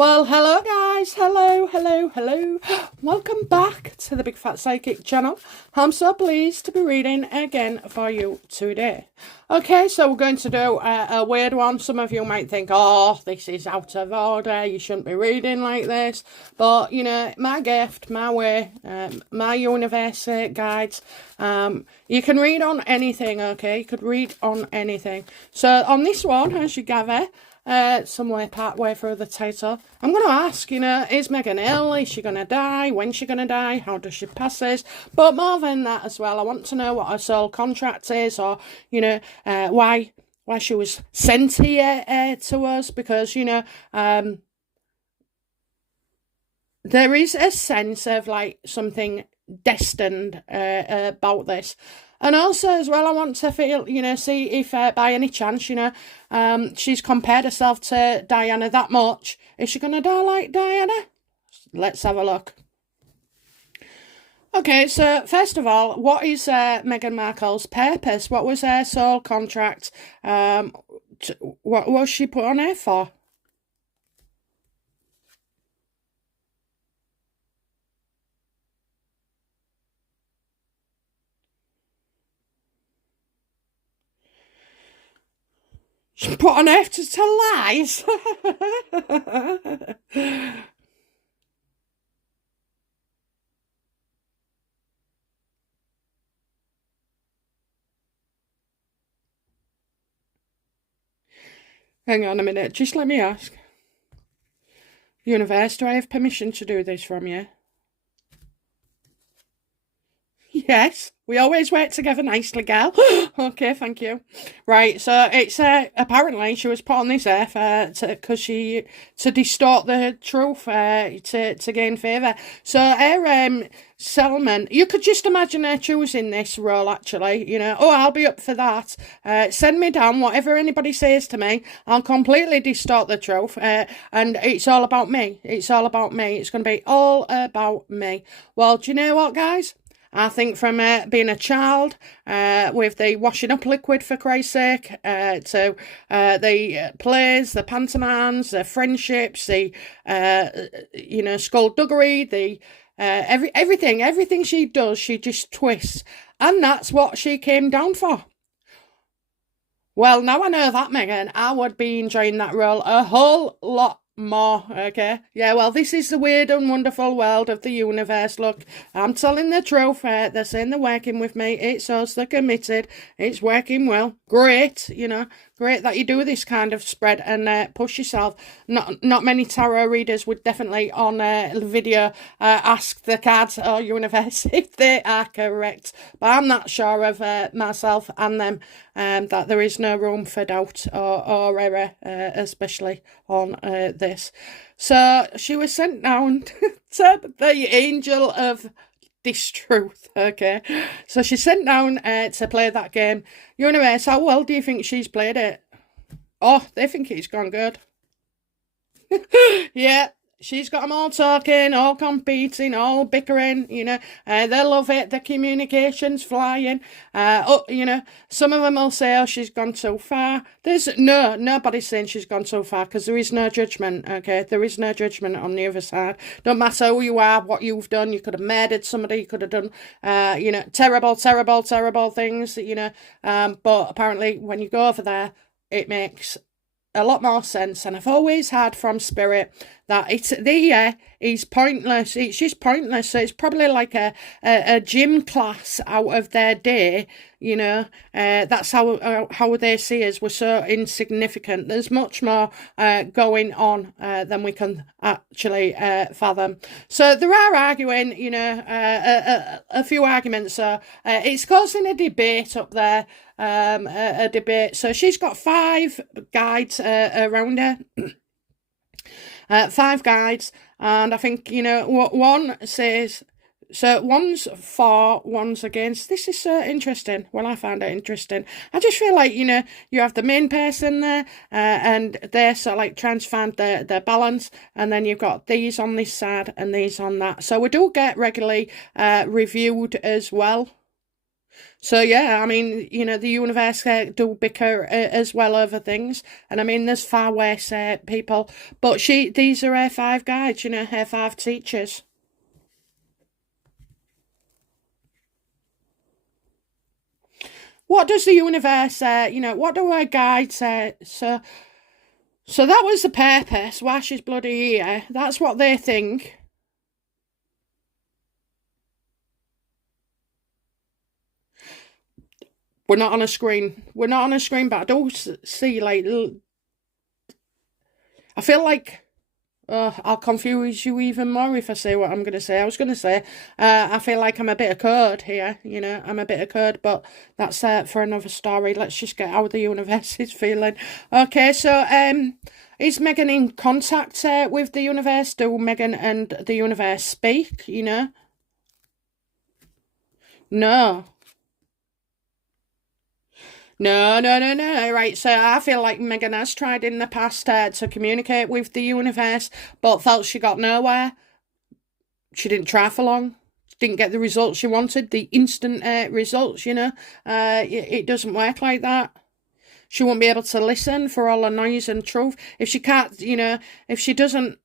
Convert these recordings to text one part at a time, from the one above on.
Well, hello guys, hello. Welcome back to the Big Fat Psychic channel. I'm so pleased to be reading again for you today. Okay, so we're going to do a weird one. Some of you might think, oh, this is out of order, you shouldn't be reading like this. But, you know, my gift, my way, my universe guides. You can read on anything, okay? You could read on anything. So on this one, as you gather, somewhere part way through the title, I'm going to ask, you know, is Meghan ill? Is she going to die? When's she going to die? How does she pass this? But more than that as well, I want to know what her soul contract is, or, you know, why she was sent here to us, because, you know, there is a sense of, like, something destined about this. And also, as well, I want to feel, you know, see if by any chance, you know, she's compared herself to Diana that much. Is she going to die like Diana? Let's have a look. Okay, so first of all, what is Meghan Markle's purpose? What was her soul contract? What was she put on here for? She put on earth to tell lies. Hang on a minute, just let me ask. Universe, do I have permission to do this from you? Yes, we always work together nicely, girl. Okay, thank you. Right, so it's apparently she was put on this earth to distort the truth, to gain favour. So her Solomon, you could just imagine her choosing this role. Actually, you know, oh, I'll be up for that. Send me down. Whatever anybody says to me, I'll completely distort the truth. And it's all about me. It's all about me. It's going to be all about me. Well, do you know what, guys? I think from being a child with the washing up liquid, for Christ's sake, to the plays, the pantomimes, the friendships, the, you know, skullduggery, the everything she does, she just twists. And that's what she came down for. Well, now I know that, Meghan, I would be enjoying that role a whole lot more. Okay, yeah, well, this is the weird and wonderful world of the universe. Look, I'm telling the truth. They're saying they're working with me. It's us, they're committed. It's working well. Great, you know, great that you do this kind of spread and push yourself. Not many tarot readers would definitely on the video ask the cards or universe if they are correct, but I'm not sure of myself and them, that there is no room for doubt or error, especially on this. So she was sent down to the angel of distruth. Okay, so she's sent down to play that game. Universe, how well do you think she's played it? Oh, they think it's gone good. Yeah, she's got them all talking, all competing, all bickering, you know. They love it. The communication's flying. You know, some of them will say, oh, she's gone so far. There's nobody's saying she's gone so far, because there is no judgment, okay? There is no judgment on the other side. Don't matter who you are, what you've done. You could have murdered somebody. You could have done, you know, terrible things, you know. But apparently when you go over there, it makes a lot more sense. And I've always had from Spirit that it's the year is pointless. It's just pointless. So it's probably like a gym class out of their day, you know. That's how they see us. We're so insignificant. There's much more going on than we can actually fathom. So there are arguing, you know, a few arguments. So it's causing a debate up there. A debate. So she's got 5 guides around her. 5 guides, and I think, you know, what one says, so one's for, one's against. This is so interesting. Well, I found it interesting. I just feel like, you know, you have the main person there, and they're sort of like trying to find their balance, and then you've got these on this side and these on that. So we do get regularly reviewed as well. So yeah, I mean, the universe do bicker as well over things, and I mean, there's far worse people. But these are her five guides, her five teachers. What does the universe, what do our guides say? So that was the purpose. Why she's bloody here. That's what they think. We're not on a screen. We're not on a screen, but I do see like. I feel like I'll confuse you even more if I say what I'm going to say. I was going to say, I feel like I'm a bit of code here, I'm a bit of code, but that's for another story. Let's just get how the universe is feeling. Okay, so is Meghan in contact with the universe? Do Meghan and the universe speak, No. No, no, no, no. Right, so I feel like Meghan has tried in the past to communicate with the universe, but felt she got nowhere. She didn't try for long. Didn't get the results she wanted, the instant results, It doesn't work like that. She won't be able to listen for all the noise and truth. If she can't, if she doesn't,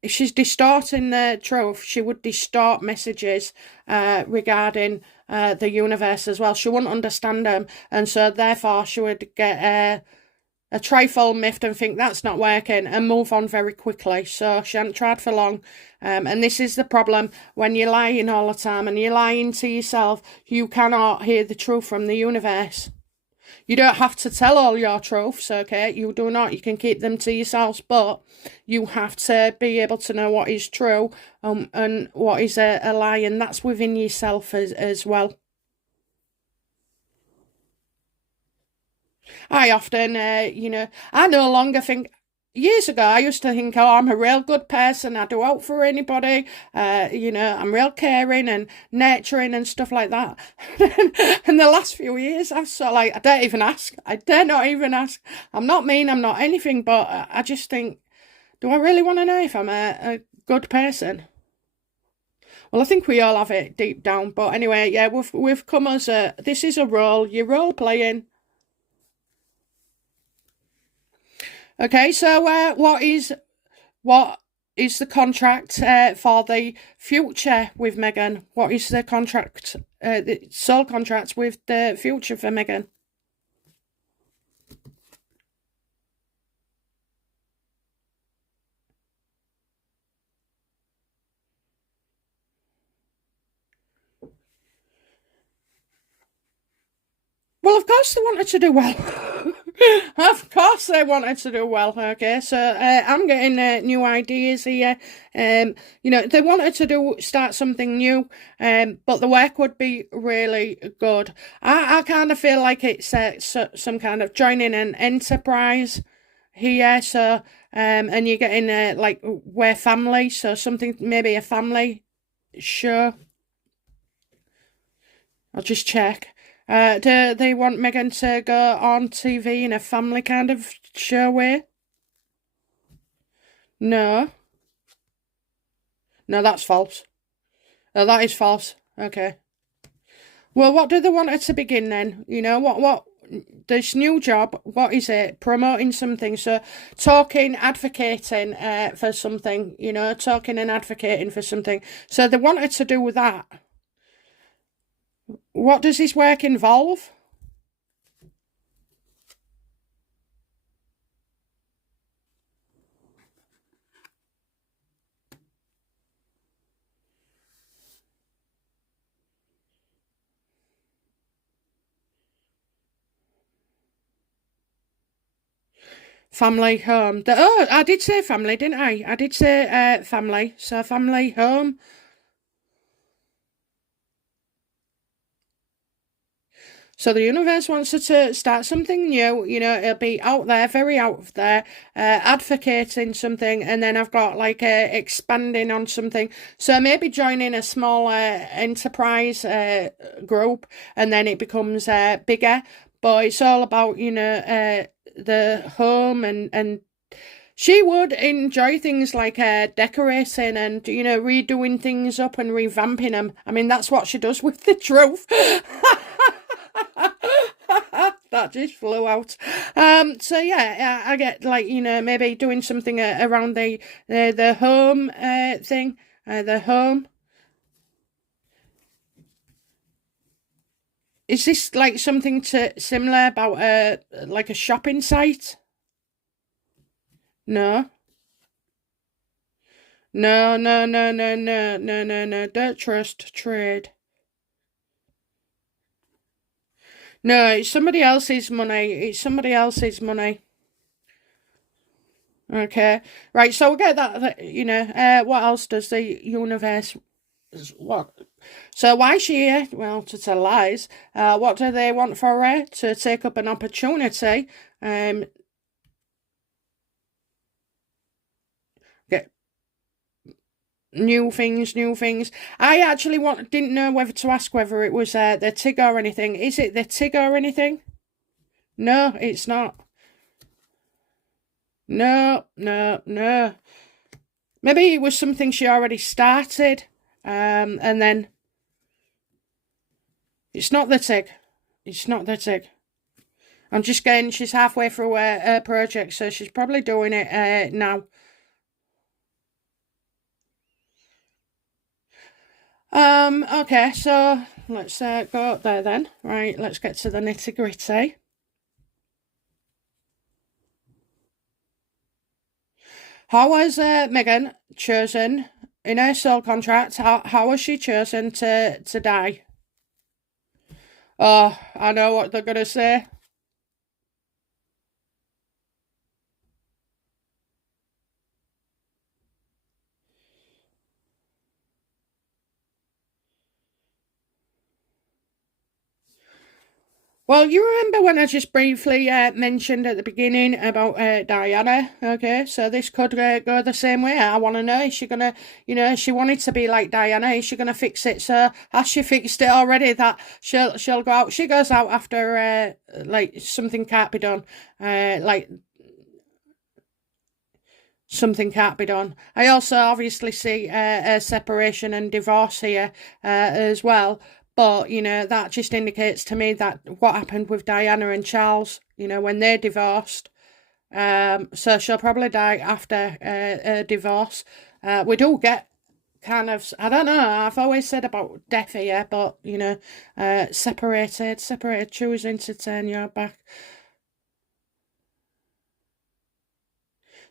if she's distorting the truth, she would distort messages regarding the universe as well. She wouldn't understand them, and so therefore she would get a trifle miffed and think that's not working and move on very quickly. So she hadn't tried for long. And this is the problem when you're lying all the time and you're lying to yourself. You cannot hear the truth from the universe. You don't have to tell all your truths, okay? You do not. You can keep them to yourselves, but you have to be able to know what is true and what is a lie, and that's within yourself as well. I often, I no longer think. Years ago, I used to think, oh, I'm a real good person. I do out for anybody. I'm real caring and nurturing and stuff like that. And the last few years, I've sort of like, I don't even ask. I dare not even ask. I'm not mean. I'm not anything. But I just think, do I really want to know if I'm a good person? Well, I think we all have it deep down. But anyway, yeah, we've come as this is a role. You're role playing. Okay, so what is the contract for the future with Meghan? What is the contract, the sole contract with the future for Meghan? Well, of course they wanted to do well. Of course they wanted to do well. Okay, so I'm getting new ideas here. They wanted to start something new, but the work would be really good. I kind of feel like it's some kind of joining an enterprise here. So and you're getting like we're family, so something maybe a family show. I'll just check. Do they want Meghan to go on TV in a family kind of show way? No. No, that's false. Oh, that is false. Okay. Well, what do they want her to begin then? What this new job, what is it? Promoting something. So talking, advocating for something, talking and advocating for something. So they want her to do that. What does this work involve? Family home. I did say family, didn't I? I did say family. So family home. So the universe wants her to start something new. It'll be out there, very out there, advocating something, and then I've got like expanding on something. So maybe joining a small enterprise group, and then it becomes bigger. But it's all about the home and She would enjoy things like decorating and, redoing things up and revamping them. I mean, that's what she does with the truth. That just flew out. So yeah, I get like, maybe doing something around the home thing, the home. Is this like something similar about like a shopping site? No. No, no, no, no, no, no, no, no. Don't trust trade. No, it's somebody else's money. It's somebody else's money. Okay. Right, so we'll get that, what else does the universe, what? So why is she here? Well, to tell lies. What do they want for her? To take up an opportunity, get new things, new things. I actually didn't know whether to ask whether it was the TIG or anything. Is it the TIG or anything? No, it's not. No, no, no. Maybe it was something she already started, and then it's not the TIG. It's not the TIG. I'm just getting, she's halfway through her project, so she's probably doing it now. Okay, so let's go up there then. Right, let's get to the nitty gritty. How was Meghan chosen in her soul contract? How was she chosen to die? Oh, I know what they're gonna say. Well, you remember when I just briefly mentioned at the beginning about Diana? Okay, so this could go the same way. I want to know, is she gonna, she wanted to be like Diana. Is she gonna fix it? So has she fixed it already? That she'll go out. She goes out after like something can't be done. Like something can't be done. I also obviously see a separation and divorce here as well. But, that just indicates to me that what happened with Diana and Charles, when they divorced. So she'll probably die after a divorce. We do get kind of, I don't know, I've always said about death here, but, separated, choosing to turn your back.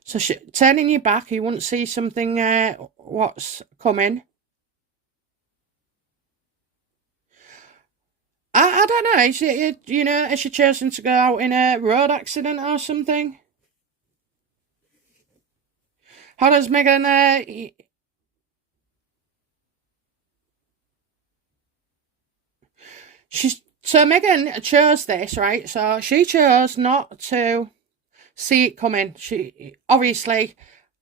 So turning your back, you wouldn't see something what's coming. I don't know. Is it, has she chosen to go out in a road accident or something? How does Meghan? So Meghan chose this, right? So she chose not to see it coming. She obviously,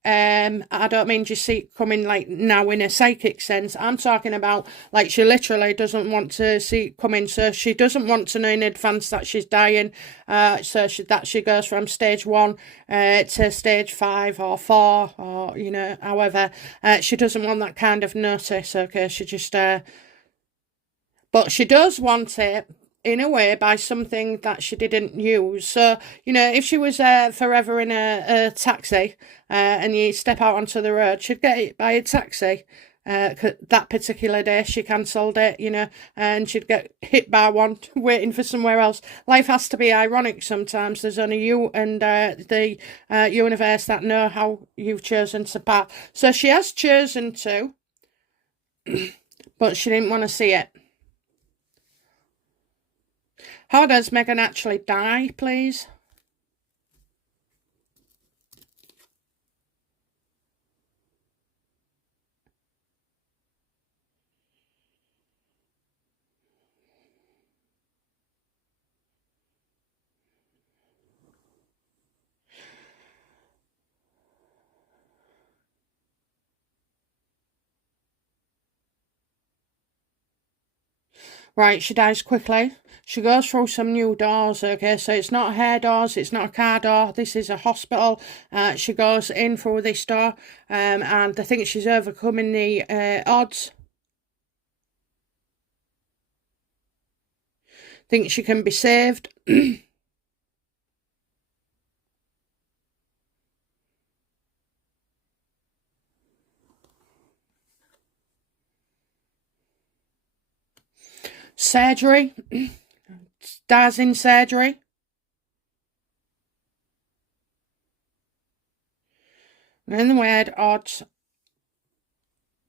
I don't mean just see it coming like now in a psychic sense. I'm talking about like she literally doesn't want to see it coming, so she doesn't want to know in advance that she's dying. So she goes from stage 1 to stage 5 or 4 or however. She doesn't want that kind of notice. Okay, she just but she does want it in a way by something that she didn't use. So, if she was forever in a taxi and you step out onto the road, she'd get hit by a taxi. That particular day she cancelled it, and she'd get hit by one waiting for somewhere else. Life has to be ironic sometimes. There's only you and the universe that know how you've chosen to part. So she has chosen to, but she didn't want to see it. How does Meghan actually die, please? Right, she dies quickly. She goes through some new doors, okay? So it's not hair doors, it's not a car door. This is a hospital. She goes in through this door, and I think she's overcoming the odds. Think she can be saved. Surgery. Dies in surgery. In the weird odds.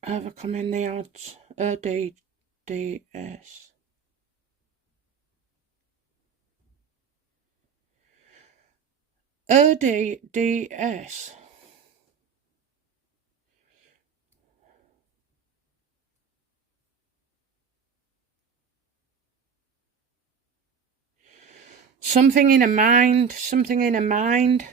Overcoming the odds. ODDS. ODDS. Something in her mind. Something in her mind.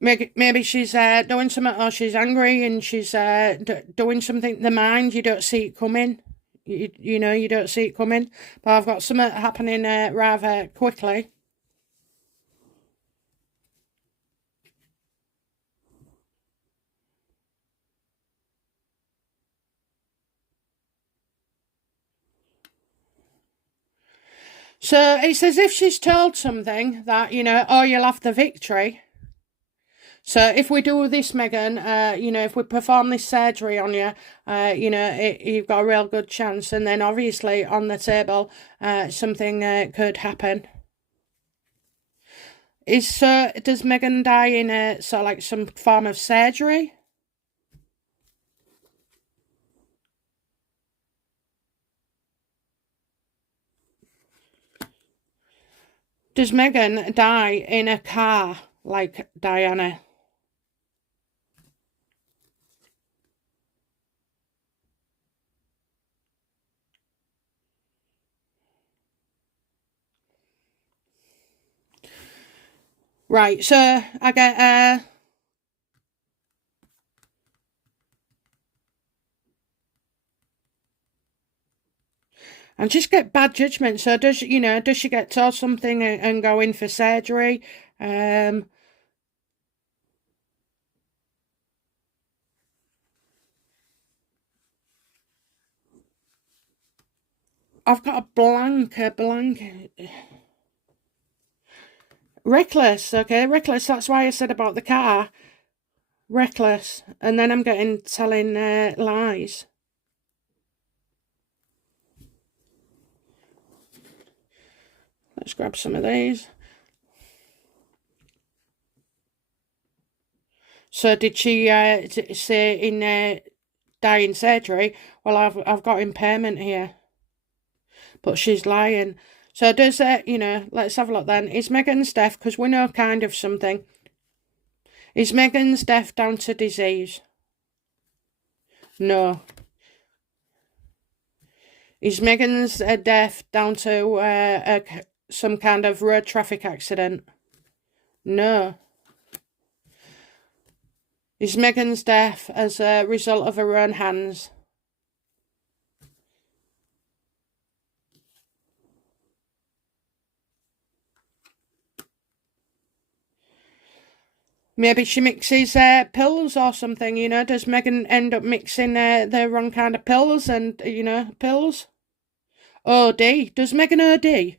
Maybe she's doing something, or she's angry and she's doing something. The mind, you don't see it coming. You know, you don't see it coming. But I've got something happening rather quickly. So it's as if she's told something that, you know, oh, you'll have the victory. So if we do this, Meghan, you know, if we perform this surgery on you, you know, you've got a real good chance. And then obviously on the table, something could happen. Does Meghan die in a sort of like some form of surgery? Does Meghan die in a car like Diana? Right, so I get and just get bad judgment. So does she get told something and go in for surgery? I've got a blank. Reckless, okay, reckless. That's why I said about the car. Reckless, and then I'm telling lies. Let's grab some of these. So did she say in dying surgery? Well, I've got impairment here, but she's lying. So does you know? Let's have a look then. Is Meghan's death, because we know kind of something. Is Meghan's death down to disease? No. Is Meghan's death down to some kind of road traffic accident? No. Is Meghan's death as a result of her own hands? Maybe she mixes pills or something, you know? Does Meghan end up mixing the wrong kind of pills and, you know, pills? OD. Does Meghan OD?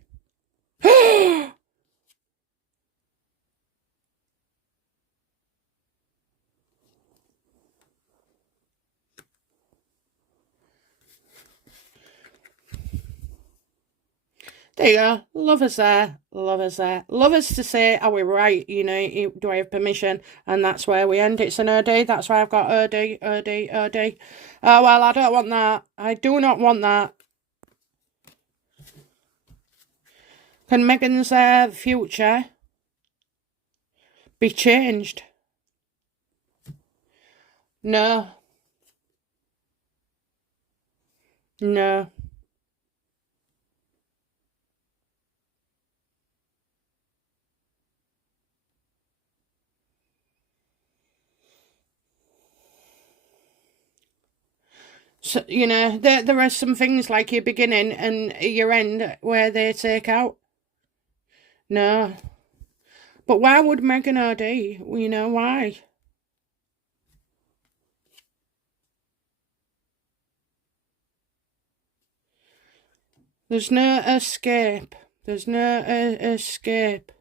There you go. Love us there. Love us there. Love us to say, are we right? You know, do I have permission? And that's where we end. It's an OD. That's why I've got OD. Oh, well, I don't want that. I do not want that. Can Meghan's future be changed? No. No. So, there are some things like your beginning and your end where they take out. No. But why would Meghan OD? Why? There's no escape. There's no escape.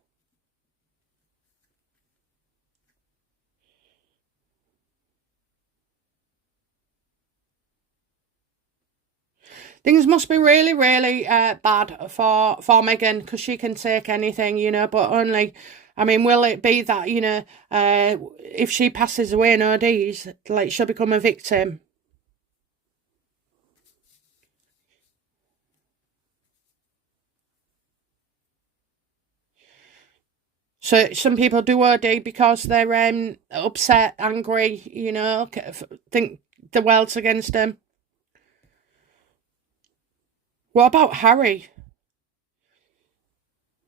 Things must be really, really bad for Meghan, because she can take anything, but only, will it be that, if she passes away in ODs, like, she'll become a victim? So some people do OD because they're upset, angry, think the world's against them. What about Harry?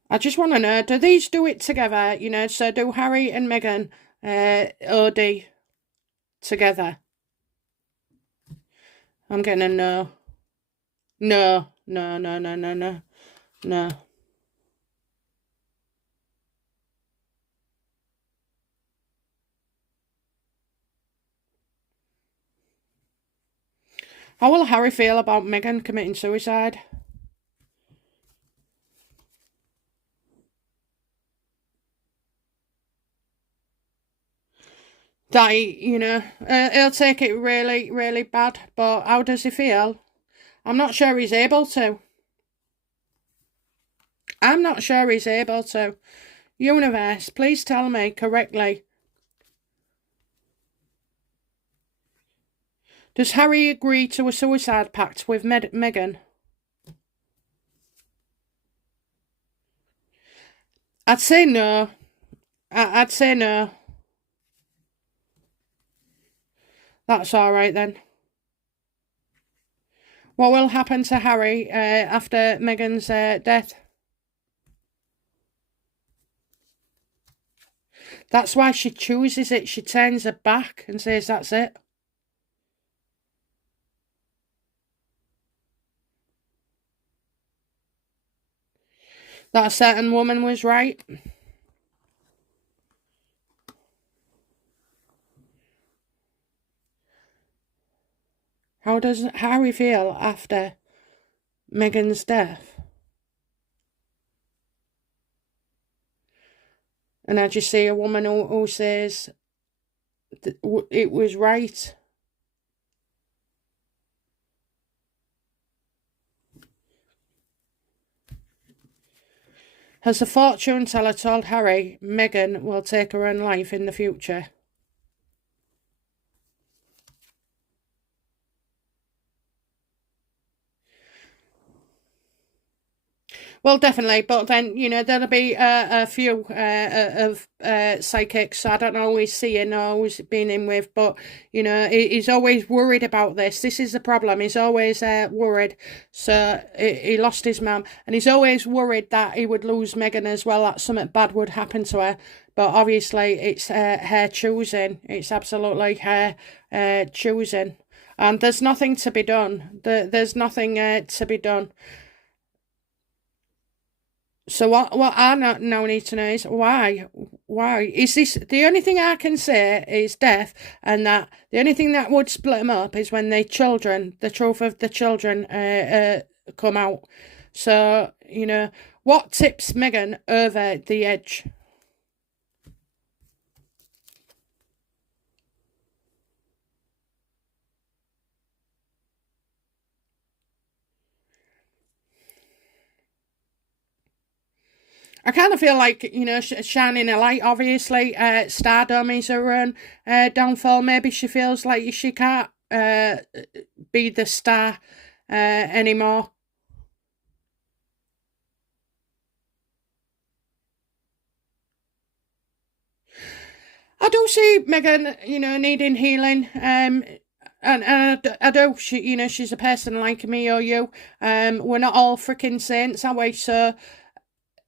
I just want to know, do these do it together? So do Harry and Meghan OD together? I'm getting a no. No, no, no, no, no, no, no. How will Harry feel about Meghan committing suicide? That he'll take it really, really bad. But how does he feel? I'm not sure he's able to. I'm not sure he's able to. Universe, please tell me correctly. Does Harry agree to a suicide pact with Meghan? I'd say no. I'd say no. That's all right then. What will happen to Harry after Meghan's death? That's why she chooses it. She turns her back and says that's it. That a certain woman was right. How does Harry feel after Meghan's death? And I just see a woman who says it was right. Has the fortune teller told Harry Meghan will take her own life in the future? Well, definitely, but then, there'll be a few of psychics I don't always see and always been in with, but, he's always worried about this. This is the problem. He's always worried. So he lost his mum, and he's always worried that he would lose Meghan as well, that something bad would happen to her. But obviously, it's her choosing. It's absolutely her choosing. And there's nothing to be done. There's nothing to be done. So what I now need to know is why? Why is this? The only thing I can say is death, and that the only thing that would split them up is when the truth of the children come out. So, what tips Meghan over the edge? I kind of feel like, shining a light, obviously. Stardom is her own downfall. Maybe she feels like she can't be the star anymore. I do see Meghan, needing healing. And I do. She's a person like me or you. We're not all freaking saints, are we? So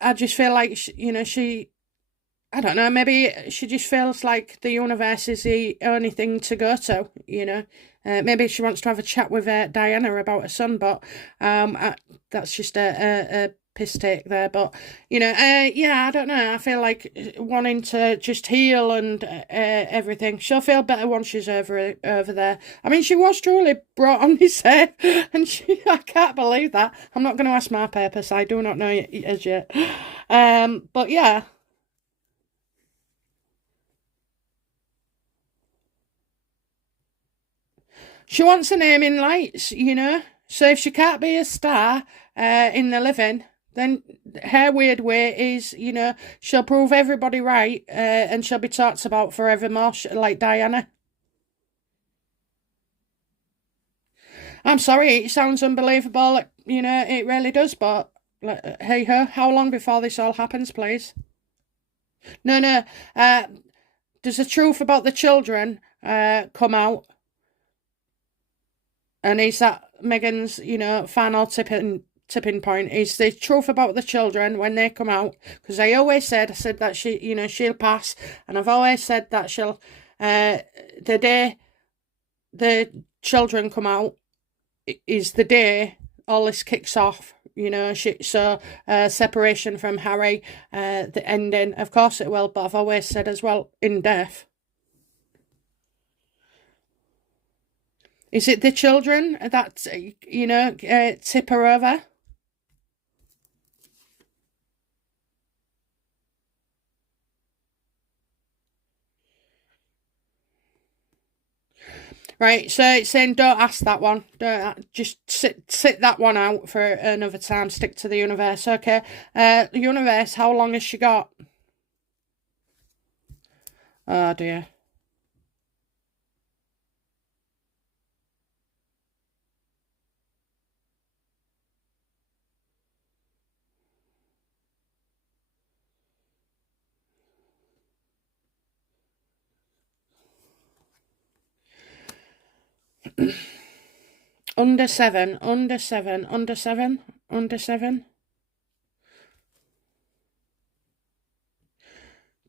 I just feel like she I don't know, maybe she just feels like the universe is the only thing to go to, you know. Maybe she wants to have a chat with Diana about her son, but that's just a piss take there. But, you know, yeah, I don't know. I feel like wanting to just heal and everything. She'll feel better once she's over there. I mean, she was truly brought on this head, and I can't believe that. I'm not going to ask my purpose. I do not know it as yet. But yeah. She wants a name in lights, you know. So if she can't be a star in the living, then her weird way is, you know, she'll prove everybody right and she'll be talked about forevermore, like Diana. I'm sorry, it sounds unbelievable, you know, it really does, but hey ho, how long before this all happens, please? No, no, does the truth about the children come out? And is that Meghan's, you know, final tipping point? Is the truth about the children when they come out? Because I said that she, you know, she'll pass, and I've always said that she'll, the day the children come out is the day all this kicks off. You know, separation from Harry, the ending. Of course it will, but I've always said as well, in death. Is it the children that, you know, tip her over? Right, so it's saying don't ask that one. Don't just sit that one out for another time. Stick to the universe, okay? The universe. How long has she got? Oh dear. Under seven.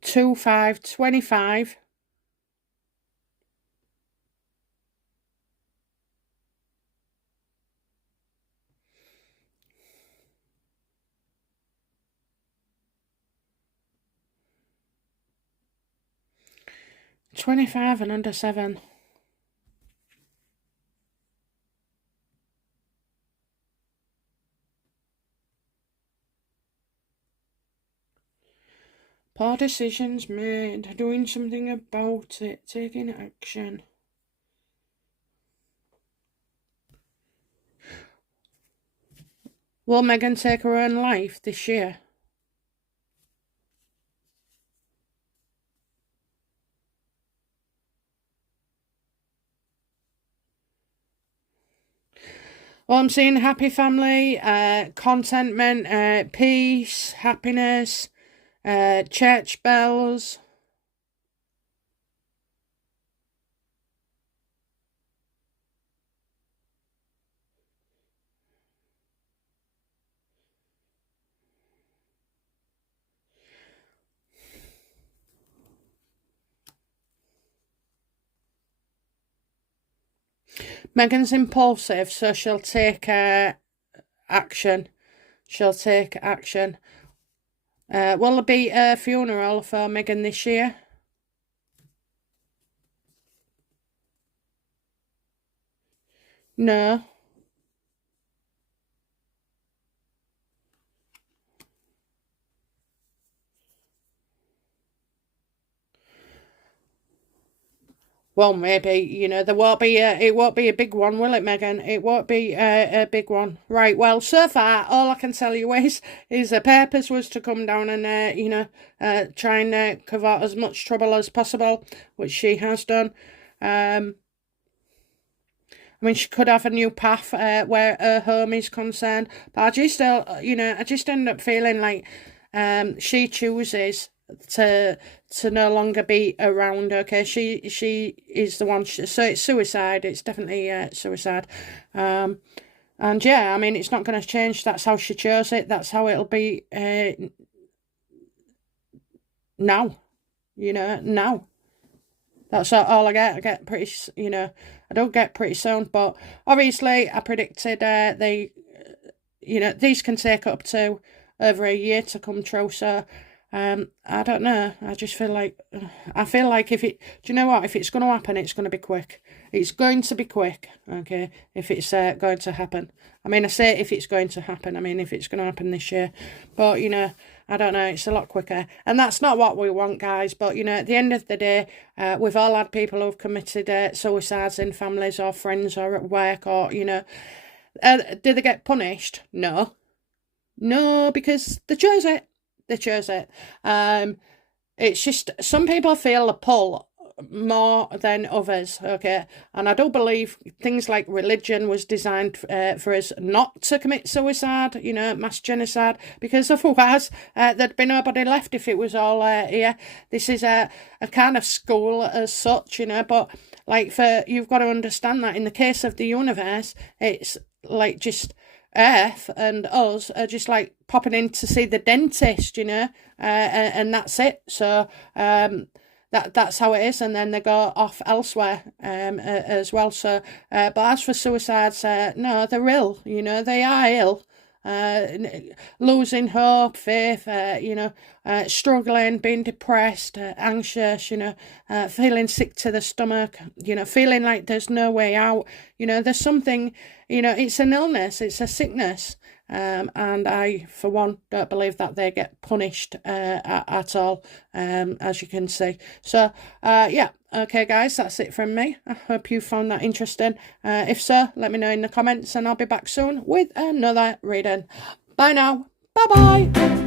2, 5, 25. 25 and under 7. Poor decisions made. Doing something about it. Taking action. Will Meghan take her own life this year? Well, I'm seeing happy family, contentment, peace, happiness, church bells. Meghan's impulsive, so she'll take action. She'll take action. Will there be a funeral for Meghan this year? No. Well, maybe, you know, there won't be it won't be a big one, will it, Meghan? It won't be a big one. Right, well, so far, all I can tell you is the purpose was to come down and, you know, try and cover as much trouble as possible, which she has done. I mean, she could have a new path where her home is concerned, but I just, you know, I just end up feeling like she chooses to no longer be around. Okay, she is the one. So it's suicide. It's definitely suicide. And yeah, I mean, it's not going to change. That's how she chose it. That's how it'll be. now, now. That's all I get. I get pretty, I don't get pretty soon. But obviously, I predicted these can take up to over a year to come true. So, I don't know. I just feel like, do you know what? If it's going to happen, it's going to be quick. It's going to be quick, okay, if it's going to happen. I mean, I say if it's going to happen. I mean, if it's going to happen this year. But, I don't know, it's a lot quicker. And that's not what we want, guys. But, at the end of the day, we've all had people who've committed suicides in families or friends or at work or, do they get punished? No. No, because they chose it. They chose it. It's just some people feel the pull more than others, okay? And I do believe things like religion was designed for us not to commit suicide, mass genocide, because otherwise there'd be nobody left if it was all here. This is a kind of school as such, but like you've got to understand that in the case of the universe, it's like just Earth and us are just like popping in to see the dentist, and that's it. So that's how it is, and then they go off elsewhere as well. So, but as for suicides, no, they're ill. They are ill. Losing hope, faith, struggling, being depressed, anxious, feeling sick to the stomach, feeling like there's no way out. There's something, it's an illness, it's a sickness. And I, for one, don't believe that they get punished at all, as you can see. So, yeah. Okay, guys, that's it from me. I hope you found that interesting. If so, let me know in the comments and I'll be back soon with another reading. Bye now. Bye-bye.